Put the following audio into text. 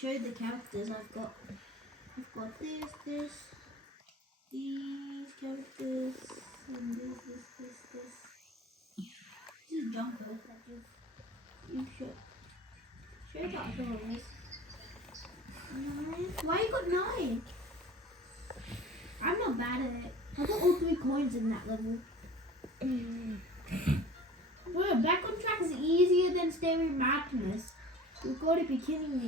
show you the characters I've got. I've got this, these characters, and this. This is Jumper. You show that girls. 9. Why you got 9? I'm not bad at it. I got all 3 coins in that level. Bro, Back on Track is easier than Staring Madness. You've got to be kidding me.